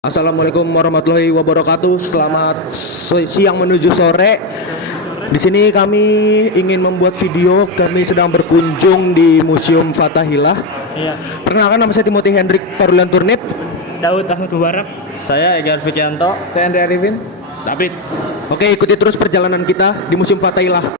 Assalamualaikum warahmatullahi wabarakatuh. Selamat siang menuju sore. Di sini kami ingin membuat video. Kami sedang berkunjung di Museum Fathahillah. Iya. Perkenalkan, nama saya Timothy Hendrik Parulian Turnip. Daud Ahmad Mubarak. Saya Egar Fikianto. Saya Andre Arifin. David. Oke, ikuti terus perjalanan kita di Museum Fathahillah.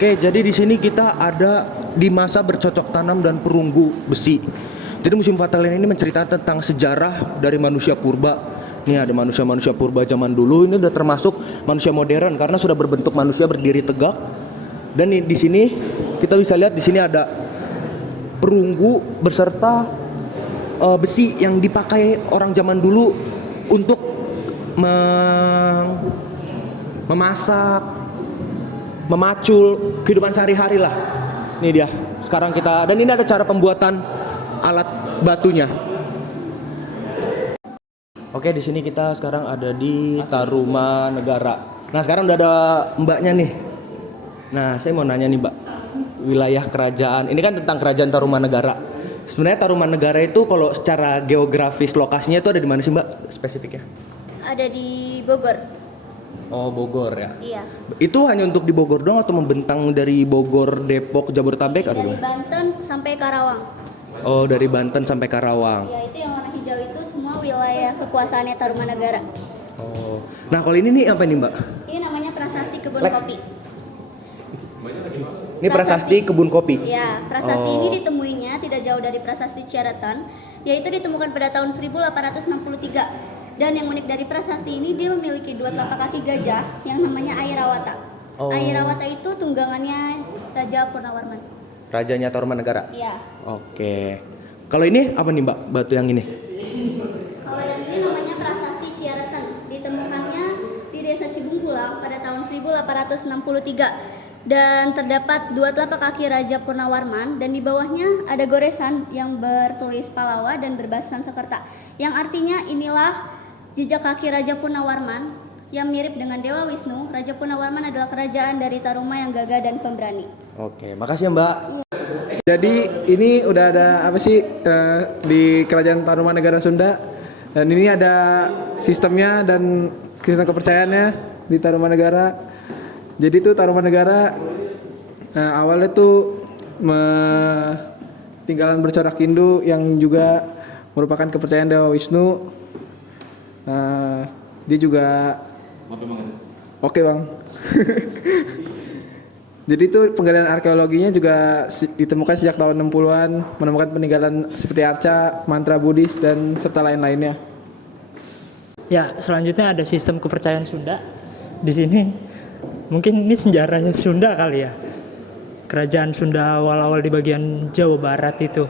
Oke, jadi di sini kita ada di masa bercocok tanam dan perunggu besi. Jadi Museum Fathahillah ini menceritakan tentang sejarah dari manusia purba. Ini ada manusia-manusia purba zaman dulu. Ini udah termasuk manusia modern karena sudah berbentuk manusia berdiri tegak. Dan di sini kita bisa lihat di sini ada perunggu beserta besi yang dipakai orang zaman dulu untuk memasak, memacul kehidupan sehari-hari lah. Ini dia. Sekarang kita, dan ini ada cara pembuatan alat batunya. Oke, di sini kita sekarang ada di Tarumanegara. Nah, sekarang udah ada mbaknya nih. Nah, saya mau nanya nih, Mbak. Wilayah kerajaan. Ini kan tentang kerajaan Tarumanegara. Sebenarnya Tarumanegara itu kalau secara geografis lokasinya itu ada di mana sih, Mbak? Spesifiknya? Ada di Bogor. Oh, Bogor ya. Iya. Itu hanya untuk di Bogor doang atau membentang dari Bogor, Depok, Jabodetabek atau Dari gimana? Banten sampai Karawang. Oh, dari Banten sampai Karawang. Ya, itu yang warna hijau itu semua wilayah kekuasaannya Tarumanegara. Oh. Nah, kalau ini nih apa nih, Mbak? Ini namanya Prasasti Kebun Lek. Kopi. Ini prasasti kebun kopi. Ya, prasasti Oh. ini ditemuinya tidak jauh dari prasasti Ciaratan, yaitu ditemukan pada tahun 1863. Dan yang unik dari prasasti ini, dia memiliki dua telapak kaki gajah yang namanya Airawata. Oh. Airawata itu tunggangannya Raja Purnawarman. Rajanya Tarumanegara. Iya. Oke. Kalau ini apa nih, Mbak? Batu yang ini? Kalau yang ini namanya Prasasti Ciaratan. Ditemukannya di Desa Cibungkulang pada tahun 1863. Dan terdapat dua telapak kaki Raja Purnawarman, dan di bawahnya ada goresan yang bertulis Palawa dan berbahasa Sanskerta, yang artinya inilah jejak kaki Raja Purnawarman yang mirip dengan Dewa Wisnu. Raja Purnawarman adalah kerajaan dari Taruma yang gagah dan pemberani. Oke, makasih ya, Mbak. Jadi ini udah ada apa sih di Kerajaan Tarumanegara Sunda, dan ini ada sistemnya dan sistem kepercayaannya di Tarumanegara. Jadi tuh Tarumanegara awalnya tuh tinggalan bercorak Hindu yang juga merupakan kepercayaan Dewa Wisnu. Dia juga Oke, Bang. Jadi itu penggalian arkeologinya juga ditemukan sejak tahun 60-an, menemukan peninggalan seperti arca, mantra Buddhis, dan serta lain-lainnya. Ya, selanjutnya ada sistem kepercayaan Sunda. Di sini mungkin ini sejarahnya Sunda kali ya. Kerajaan Sunda awal-awal di bagian Jawa Barat itu.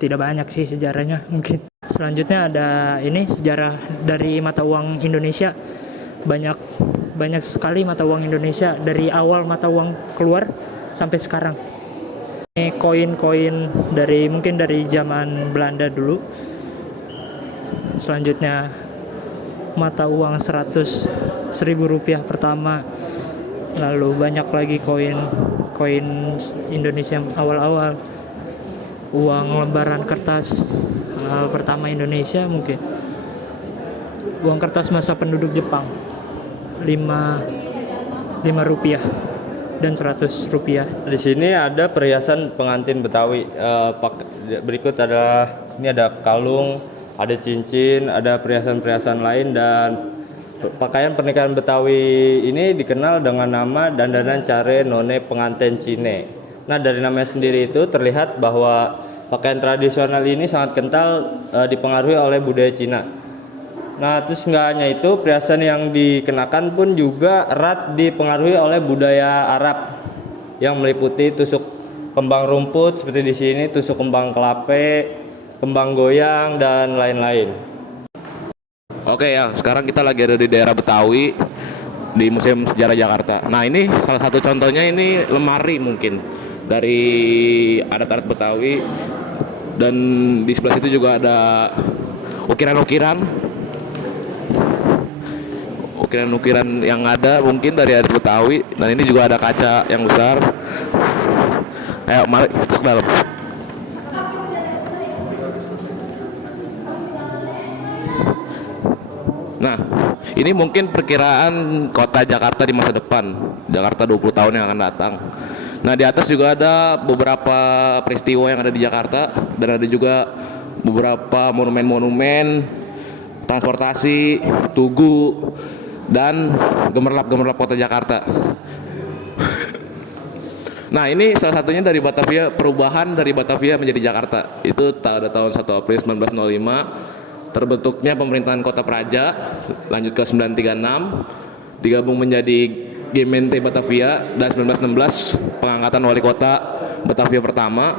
Tidak banyak sih sejarahnya mungkin. Selanjutnya ada ini sejarah dari mata uang Indonesia. Banyak sekali mata uang Indonesia dari awal mata uang keluar sampai sekarang. Ini koin-koin mungkin dari zaman Belanda dulu. Selanjutnya mata uang 100.000 rupiah pertama. Lalu banyak lagi koin Indonesia awal-awal. Uang lembaran kertas pertama Indonesia mungkin. Uang kertas masa penduduk Jepang 5 rupiah dan 100 rupiah. Di sini ada perhiasan pengantin Betawi. Berikut ini ada kalung, ada cincin, ada perhiasan-perhiasan lain, dan pakaian pernikahan Betawi ini dikenal dengan nama dandanan care none pengantin Cine. Nah, dari namanya sendiri itu terlihat bahwa pakaian tradisional ini sangat kental dipengaruhi oleh budaya Cina. Nah, terus nggak hanya itu, perhiasan yang dikenakan pun juga erat dipengaruhi oleh budaya Arab yang meliputi tusuk kembang rumput seperti di sini, tusuk kembang kelape, kembang goyang, dan lain-lain. Oke ya, sekarang kita lagi ada di daerah Betawi di Museum Sejarah Jakarta. Nah ini salah satu contohnya, ini lemari mungkin dari adat-adat Betawi, dan di sebelah situ juga ada ukiran-ukiran yang ada mungkin dari adat Betawi, dan ini juga ada kaca yang besar. Ayo mari masuk dalam. Nah, ini mungkin perkiraan kota Jakarta di masa depan, Jakarta 20 tahun yang akan datang. Nah, di atas juga ada beberapa peristiwa yang ada di Jakarta, dan ada juga beberapa monumen-monumen, transportasi, tugu, dan gemerlap-gemerlap kota Jakarta. Nah, ini salah satunya dari Batavia, perubahan dari Batavia menjadi Jakarta. Itu pada tahun 1 April 1905. Terbentuknya pemerintahan Kota Praja, lanjut ke 936, digabung menjadi Gemeente Batavia, dan 1916 pengangkatan wali kota Batavia pertama.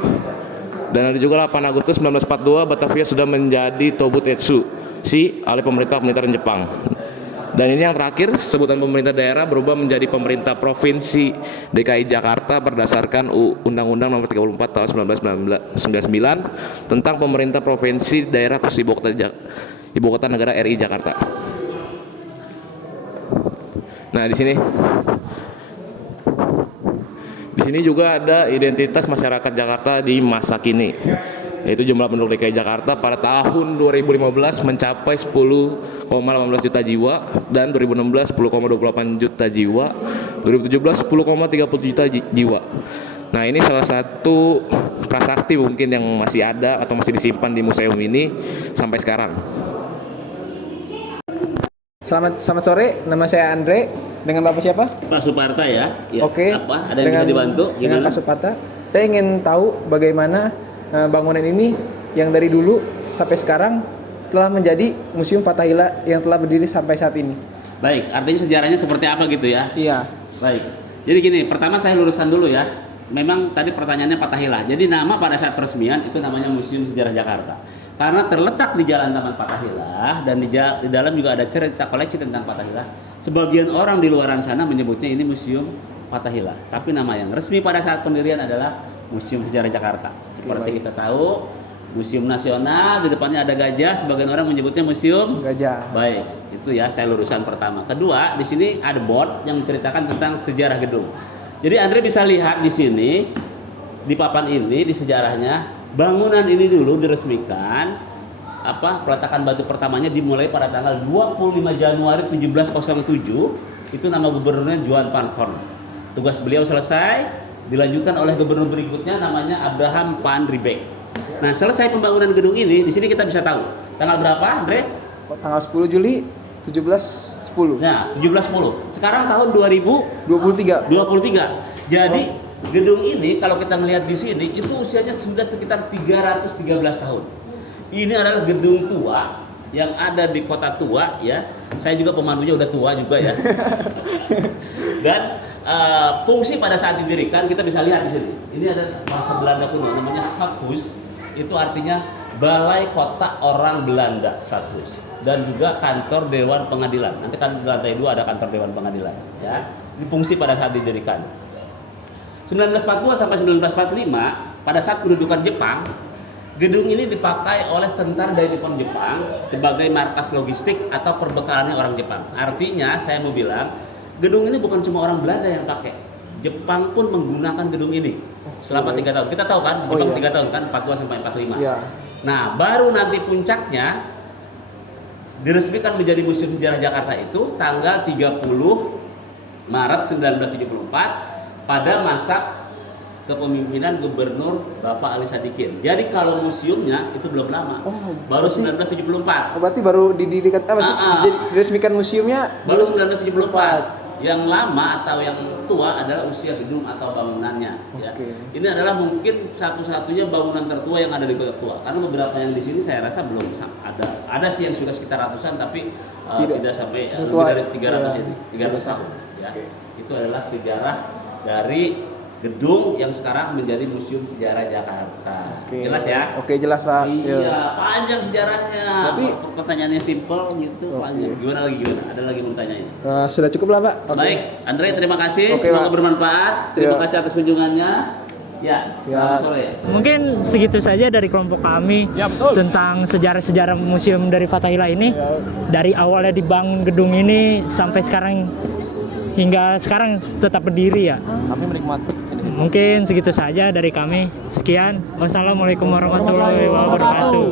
Dan ada juga 8 Agustus 1942 Batavia sudah menjadi Tobutetsu oleh pemerintah Jepang. Dan ini yang terakhir, sebutan pemerintah daerah berubah menjadi pemerintah provinsi DKI Jakarta berdasarkan Undang-Undang Nomor 34 tahun 1999 tentang pemerintah provinsi daerah plus ibu kota negara RI Jakarta. Nah, di sini juga ada identitas masyarakat Jakarta di masa kini. Yaitu jumlah penduduk DKI Jakarta pada tahun 2015 mencapai 10,18 juta jiwa, dan 2016 10,28 juta jiwa, 2017 10,30 juta jiwa. Nah, ini salah satu prasasti mungkin yang masih ada atau masih disimpan di museum ini sampai sekarang. Selamat sore, nama saya Andre. Dengan Bapak siapa? Pak Suparta ya. Oke. Apa? Ada yang bisa dibantu? Dengan Gimana? Pak Suparta. Saya ingin tahu bagaimana bangunan ini yang dari dulu sampai sekarang telah menjadi Museum Fathahillah yang telah berdiri sampai saat ini. Baik, artinya sejarahnya seperti apa gitu ya? Iya. Baik. Jadi gini, pertama saya luruskan dulu ya. Memang tadi pertanyaannya Fathahillah. Jadi nama pada saat peresmian itu namanya Museum Sejarah Jakarta. Karena terletak di Jalan Taman Fathahillah dan di dalam juga ada cerita koleksi tentang Fathahillah. Sebagian orang di luaran sana menyebutnya ini Museum Fathahillah. Tapi nama yang resmi pada saat pendirian adalah Museum Sejarah Jakarta. Seperti kita tahu, Museum Nasional, di depannya ada gajah, sebagian orang menyebutnya Museum Gajah. Baik, itu ya saya lurusan pertama. Kedua, di sini ada board yang menceritakan tentang sejarah gedung. Jadi Andre bisa lihat di sini, di papan ini, di sejarahnya, bangunan ini dulu diresmikan, peletakan batu pertamanya dimulai pada tanggal 25 Januari 1707, itu nama gubernurnya Johan van Horn. Tugas beliau selesai, dilanjutkan oleh gubernur berikutnya namanya Abraham van Riebeeck. Nah, selesai pembangunan gedung ini, di sini kita bisa tahu tanggal berapa, Andre? Tanggal 10 Juli 1710. Nah, 1710. Sekarang tahun 23. 2023. Jadi gedung ini kalau kita melihat di sini itu usianya sudah sekitar 313 tahun. Ini adalah gedung tua yang ada di kota tua ya. Saya juga pemandunya udah tua juga ya. Dan fungsi pada saat didirikan kita bisa lihat di sini. Ini ada bahasa Belanda kuno namanya Stadhuis, itu artinya Balai Kota Orang Belanda, Stadhuis, dan juga kantor Dewan Pengadilan. Nanti kan di lantai 2 ada kantor Dewan Pengadilan ya. Ini fungsi pada saat didirikan. 1942 sampai 1945 pada saat pendudukan Jepang, gedung ini dipakai oleh tentara dari Nippon Jepang sebagai markas logistik atau perbekalannya orang Jepang. Artinya saya mau bilang gedung ini bukan cuma orang Belanda yang pakai, Jepang pun menggunakan gedung ini selama 3 tahun. Kita tahu kan, Jepang 3 tahun kan, 42 sampai 45. Iya. Nah, baru nanti puncaknya diresmikan menjadi Museum Sejarah Jakarta itu tanggal 30 Maret 1974 pada masa kepemimpinan Gubernur Bapak Ali Sadikin. Jadi kalau museumnya itu belum lama, baru 1974. Berarti baru didirikan jadi diresmikan museumnya baru 1974. Yang lama atau yang tua adalah usia gedung atau bangunannya. Ya. Ini adalah mungkin satu-satunya bangunan tertua yang ada di Kota Tua. Karena beberapa yang di sini saya rasa belum ada. Ada sih yang sudah sekitar ratusan, tapi tidak sampai lebih dari 300 ini, 300 tahun. Ya. Itu adalah sejarah dari gedung yang sekarang menjadi Museum Sejarah Jakarta. Oke. Jelas ya? Oke, jelas Pak. Iya, panjang sejarahnya. Tapi- Pertanyaannya simple gitu, panjang. Gimana lagi gimana? Ada lagi mau tanyain? Sudah cukup lah Pak. Oke. Baik, Andre terima kasih. Oke, Semoga Pak. bermanfaat. Terima Ya. kasih atas kunjungannya. Ya, selamat Ya. sore. Mungkin segitu saja dari kelompok kami tentang sejarah-sejarah museum dari Fathahillah ini. Dari awalnya dibangun gedung ini sampai sekarang hingga sekarang tetap berdiri ya. Kami menikmati. Mungkin segitu saja dari kami. Sekian. Wassalamualaikum warahmatullahi wabarakatuh.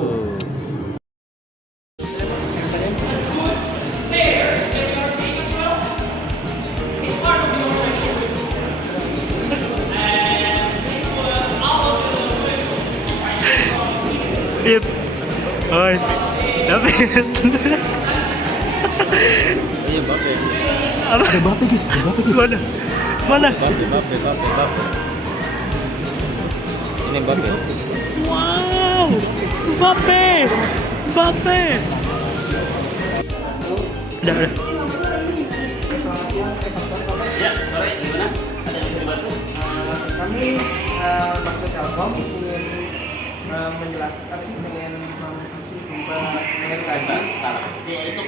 Oi, David. Iya, Bape. Apa? Ada Bape guys, Mana? Mana? Bape. Ini Bape. Wow, Bape. Udah. Ya, sore gimana? Ada yang bisa dibantu? Kami Bakti Telkom ingin menjelaskan ingin mengedukasi Bentar. Itu